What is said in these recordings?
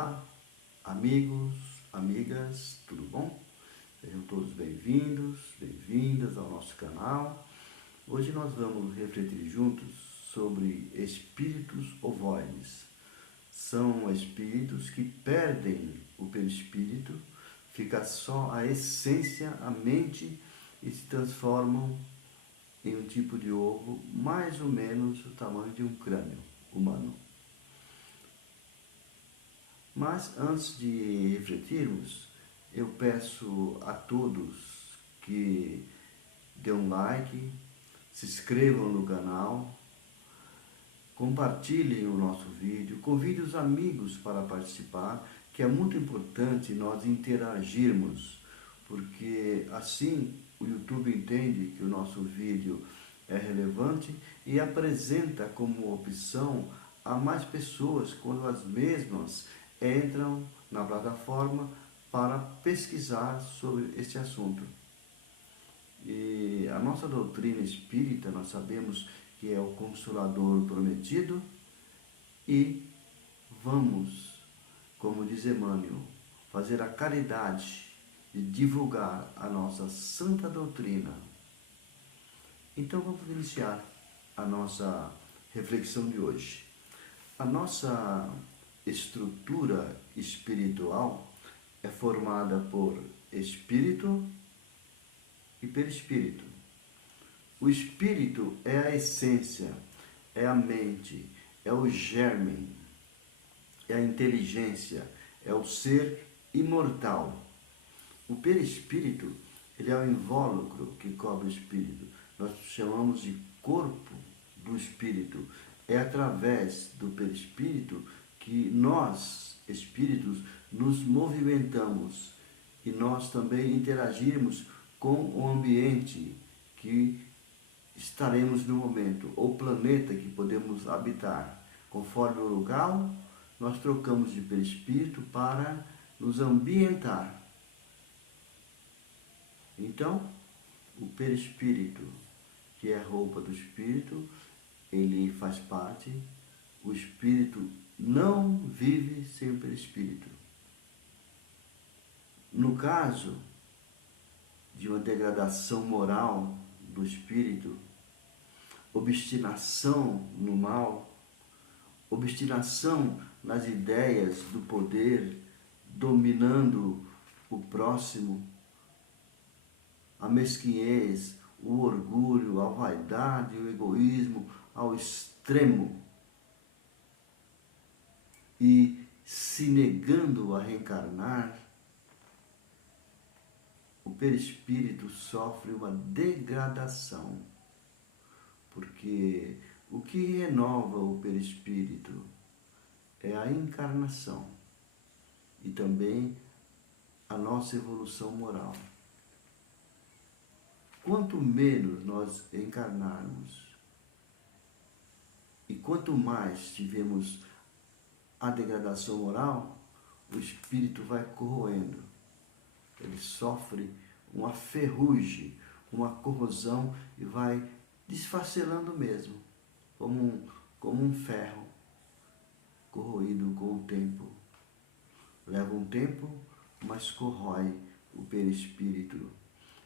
Olá, amigos, amigas, tudo bom? Sejam todos bem-vindos, bem-vindas ao nosso canal. Hoje nós vamos refletir juntos sobre espíritos ovoides. São espíritos que perdem o perispírito, fica só a essência, a mente, e se transformam em um tipo de ovo mais ou menos do tamanho de um crânio humano. Mas antes de refletirmos, eu peço a todos que dêem um like, se inscrevam no canal, compartilhem o nosso vídeo, convide os amigos para participar, que é muito importante nós interagirmos, porque assim o YouTube entende que o nosso vídeo é relevante e apresenta como opção a mais pessoas quando as mesmas entram na plataforma para pesquisar sobre este assunto. E a nossa doutrina espírita, nós sabemos que é o Consolador prometido, e vamos, como diz Emmanuel, fazer a caridade de divulgar a nossa santa doutrina. Então vamos iniciar a nossa reflexão de hoje. A nossa estrutura espiritual é formada por espírito e perispírito. O espírito é a essência, é a mente, é o germe, é a inteligência, é o ser imortal. O perispírito, ele é o invólucro que cobre o espírito. Nós chamamos de corpo do espírito. É através do perispírito que nós, espíritos, nos movimentamos e nós também interagimos com o ambiente que estaremos no momento, ou planeta que podemos habitar. Conforme o lugar, nós trocamos de perispírito para nos ambientar. Então, o perispírito, que é a roupa do espírito, ele faz parte. O espírito não vive sem o perispírito. No caso de uma degradação moral do espírito, obstinação no mal, obstinação nas ideias do poder, dominando o próximo, a mesquinhez, o orgulho, a vaidade, o egoísmo ao extremo, e se negando a reencarnar, o perispírito sofre uma degradação, porque o que renova o perispírito é a encarnação e também a nossa evolução moral. Quanto menos nós encarnarmos e quanto mais tivermos a degradação moral, o espírito vai corroendo. Ele sofre uma ferrugem, uma corrosão e vai desfacelando mesmo, como um ferro corroído com o tempo. Leva um tempo, mas corrói o perispírito.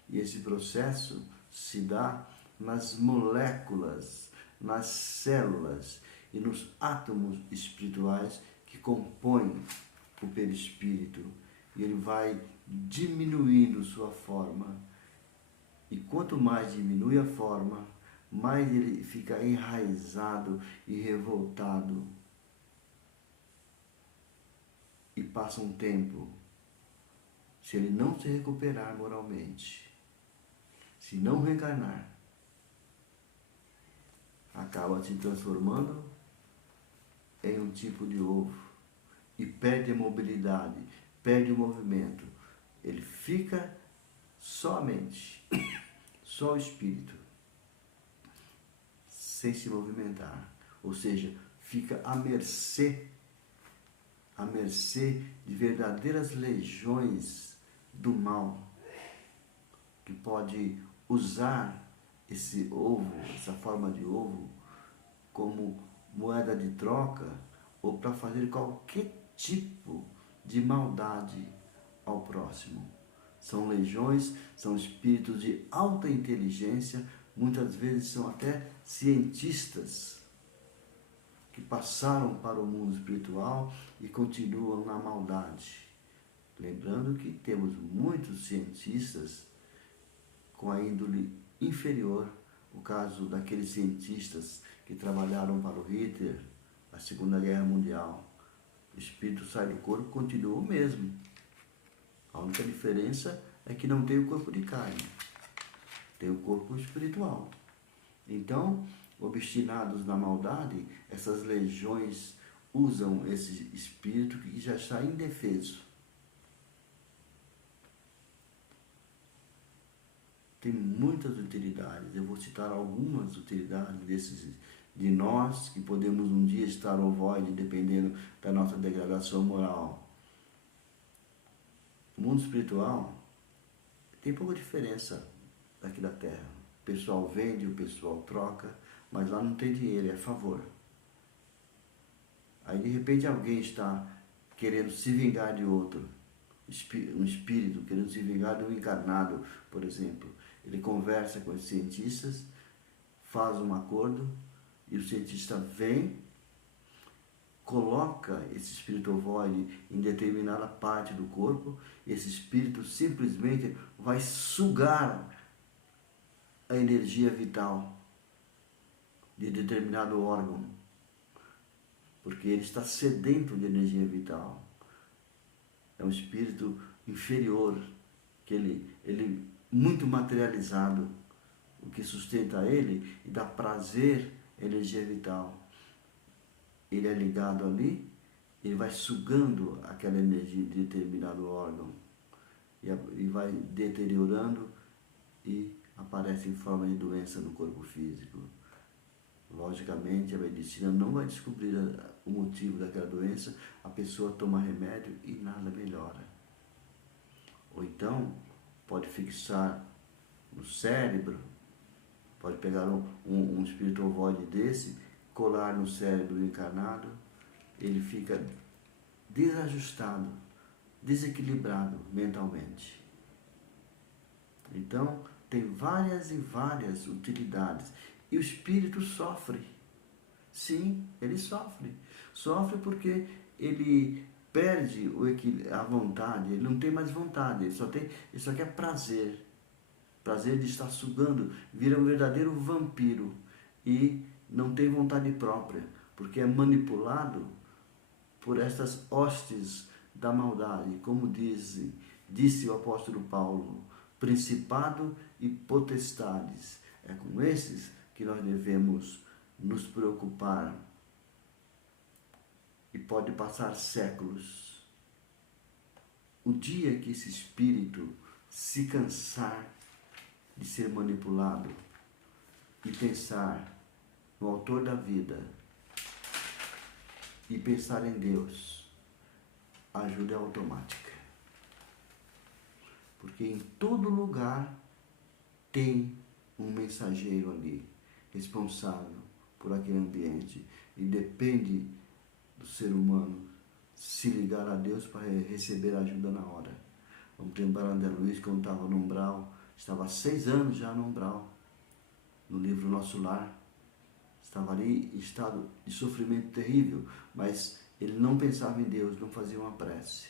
E esse processo se dá nas moléculas, nas células e nos átomos espirituais que compõem o perispírito. E ele vai diminuindo sua forma. E quanto mais diminui a forma, mais ele fica enraizado e revoltado. E passa um tempo, se ele não se recuperar moralmente, se não reencarnar, acaba se transformando em um tipo de ovo e perde a mobilidade, perde o movimento. Ele fica só a mente, só o espírito, sem se movimentar. Ou seja, fica à mercê de verdadeiras legiões do mal, que pode usar esse ovo, essa forma de ovo, como moeda de troca ou para fazer qualquer tipo de maldade ao próximo. São legiões, são espíritos de alta inteligência, muitas vezes são até cientistas que passaram para o mundo espiritual e continuam na maldade. Lembrando que temos muitos cientistas com a índole inferior, o caso daqueles cientistas que trabalharam para o Hitler, na Segunda Guerra Mundial. O espírito sai do corpo, continua o mesmo. A única diferença é que não tem o corpo de carne, tem o corpo espiritual. Então, obstinados na maldade, essas legiões usam esse espírito que já está indefeso. Tem muitas utilidades, eu vou citar algumas utilidades de nós, que podemos um dia estar ovoide, dependendo da nossa degradação moral. O mundo espiritual tem pouca diferença daqui da Terra. O pessoal vende, o pessoal troca, mas lá não tem dinheiro, é favor. Aí de repente alguém está querendo se vingar de outro, um espírito querendo se vingar de um encarnado, por exemplo. Ele conversa com os cientistas, faz um acordo, e o cientista vem, coloca esse espírito ovoide em determinada parte do corpo, e esse espírito simplesmente vai sugar a energia vital de determinado órgão, porque ele está sedento de energia vital. É um espírito inferior, que ele muito materializado, o que sustenta ele e dá prazer à energia vital. Ele é ligado ali, ele vai sugando aquela energia de determinado órgão e vai deteriorando e aparece em forma de doença no corpo físico. Logicamente, a medicina não vai descobrir o motivo daquela doença, a pessoa toma remédio e nada melhora. Ou então, pode fixar no cérebro, pode pegar um espírito ovoide desse, colar no cérebro do encarnado, ele fica desajustado, desequilibrado mentalmente. Então, tem várias e várias utilidades. E o espírito sofre. Sim, ele sofre. Sofre porque ele perde a vontade, ele não tem mais vontade, ele só quer prazer. Prazer de estar sugando, vira um verdadeiro vampiro e não tem vontade própria, porque é manipulado por estas hostes da maldade, como disse o apóstolo Paulo, principado e potestades. É com esses que nós devemos nos preocupar. E pode passar séculos. O dia que esse espírito se cansar de ser manipulado e pensar no autor da vida e pensar em Deus, a ajuda é automática. Porque em todo lugar tem um mensageiro ali, responsável por aquele ambiente, e depende do ser humano se ligar a Deus para receber ajuda na hora. Vamos lembrar André Luiz, quando estava no umbral, estava há 6 anos já no umbral, no livro Nosso Lar, estava ali em estado de sofrimento terrível, mas ele não pensava em Deus, não fazia uma prece.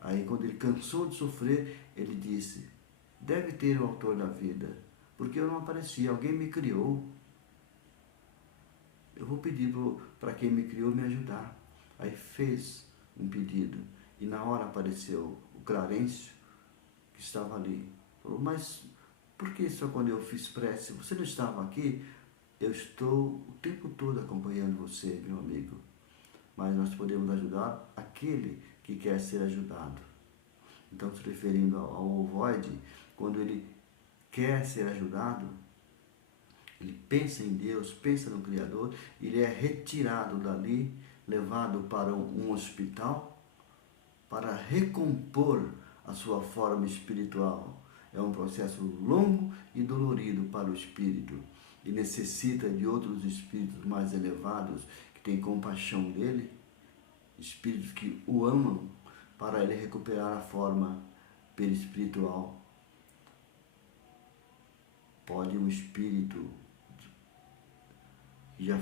Aí quando ele cansou de sofrer, ele disse, deve ter o autor da vida, porque eu não apareci, alguém me criou. Eu vou pedir para quem me criou me ajudar. Aí fez um pedido, e na hora apareceu o Clarencio, que estava ali. Falou, mas por que só quando eu fiz prece? Você não estava aqui? Eu estou o tempo todo acompanhando você, meu amigo. Mas nós podemos ajudar aquele que quer ser ajudado. Então, se referindo ao ovoide, quando ele quer ser ajudado, ele pensa em Deus, pensa no Criador, ele é retirado dali, levado para um hospital, para recompor a sua forma espiritual. É um processo longo e dolorido para o espírito, e necessita de outros espíritos mais elevados, que têm compaixão dele, espíritos que o amam, para ele recuperar a forma perispiritual. Pode um espírito que já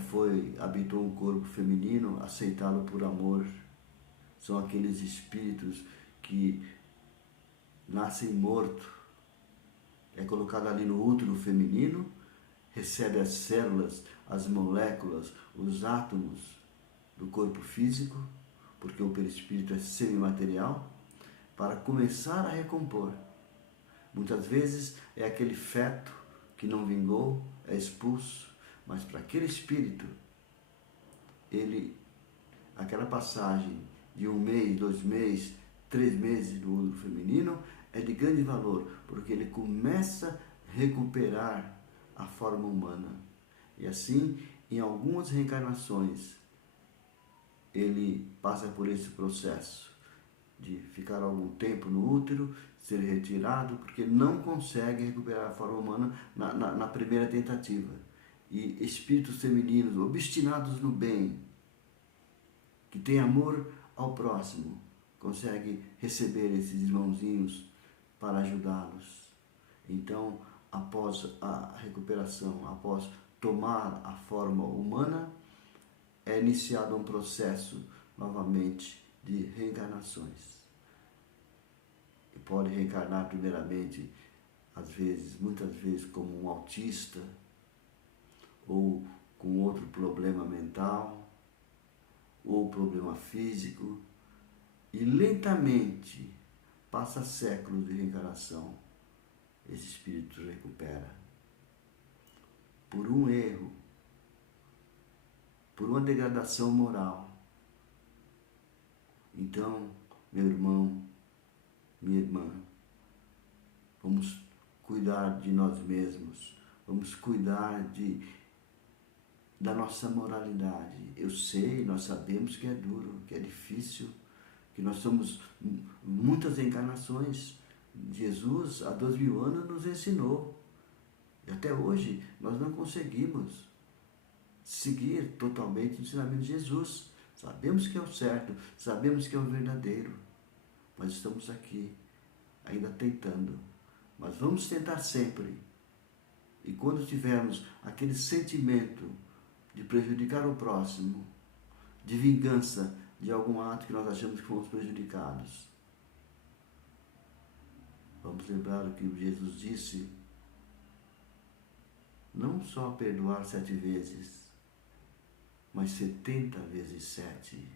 habitou um corpo feminino, aceitá-lo por amor. São aqueles espíritos que nascem mortos, é colocado ali no útero feminino, recebe as células, as moléculas, os átomos do corpo físico, porque o perispírito é semimaterial, para começar a recompor. Muitas vezes é aquele feto que não vingou, é expulso, mas para aquele espírito, aquela passagem de 1 mês, 2 meses, 3 meses do útero feminino é de grande valor, porque ele começa a recuperar a forma humana. E assim, em algumas reencarnações, ele passa por esse processo de ficar algum tempo no útero, ser retirado, porque não consegue recuperar a forma humana na primeira tentativa. E espíritos femininos obstinados no bem, que têm amor ao próximo, conseguem receber esses irmãozinhos para ajudá-los. Então, após a recuperação, após tomar a forma humana, é iniciado um processo novamente de reencarnações. E pode reencarnar primeiramente, muitas vezes, como um autista, ou com outro problema mental, ou problema físico, e lentamente, passa séculos de reencarnação, esse espírito recupera. Por um erro, por uma degradação moral. Então, meu irmão, minha irmã, vamos cuidar de nós mesmos, vamos cuidar da nossa moralidade. Eu sei, nós sabemos que é duro, que é difícil, que nós somos muitas encarnações. Jesus, há 2000 anos, nos ensinou. E até hoje, nós não conseguimos seguir totalmente o ensinamento de Jesus. Sabemos que é o certo, sabemos que é o verdadeiro, mas estamos aqui, ainda tentando. Mas vamos tentar sempre. E quando tivermos aquele sentimento de prejudicar o próximo, de vingança de algum ato que nós achamos que fomos prejudicados, vamos lembrar o que Jesus disse: não só perdoar 7 vezes, mas 70 vezes 7.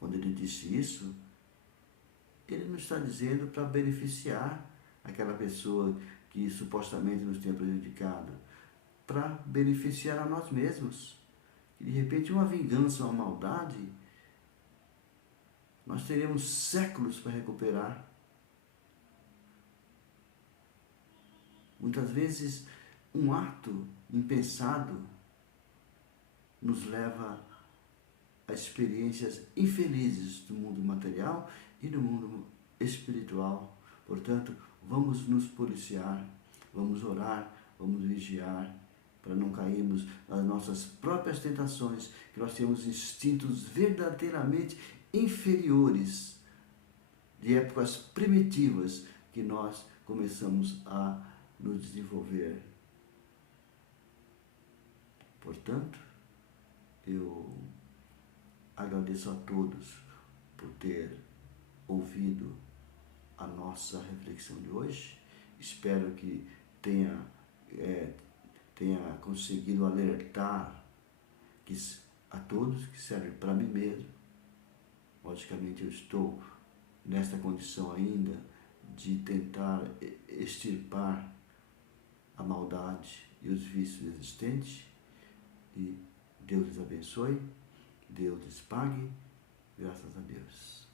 Quando ele disse isso, ele não está dizendo para beneficiar aquela pessoa que supostamente nos tenha prejudicado, para beneficiar a nós mesmos. E de repente uma vingança, uma maldade, nós teremos séculos para recuperar. Muitas vezes um ato impensado nos leva a experiências infelizes do mundo material e do mundo espiritual. Portanto, vamos nos policiar, vamos orar, vamos vigiar, para não cairmos nas nossas próprias tentações, que nós temos instintos verdadeiramente inferiores, de épocas primitivas, que nós começamos a nos desenvolver. Portanto, eu agradeço a todos por ter ouvido a nossa reflexão de hoje. Espero que tenha conseguido alertar a todos, que serve para mim mesmo. Logicamente, eu estou nesta condição ainda de tentar extirpar a maldade e os vícios existentes. E Deus lhes abençoe, Deus lhes pague, graças a Deus.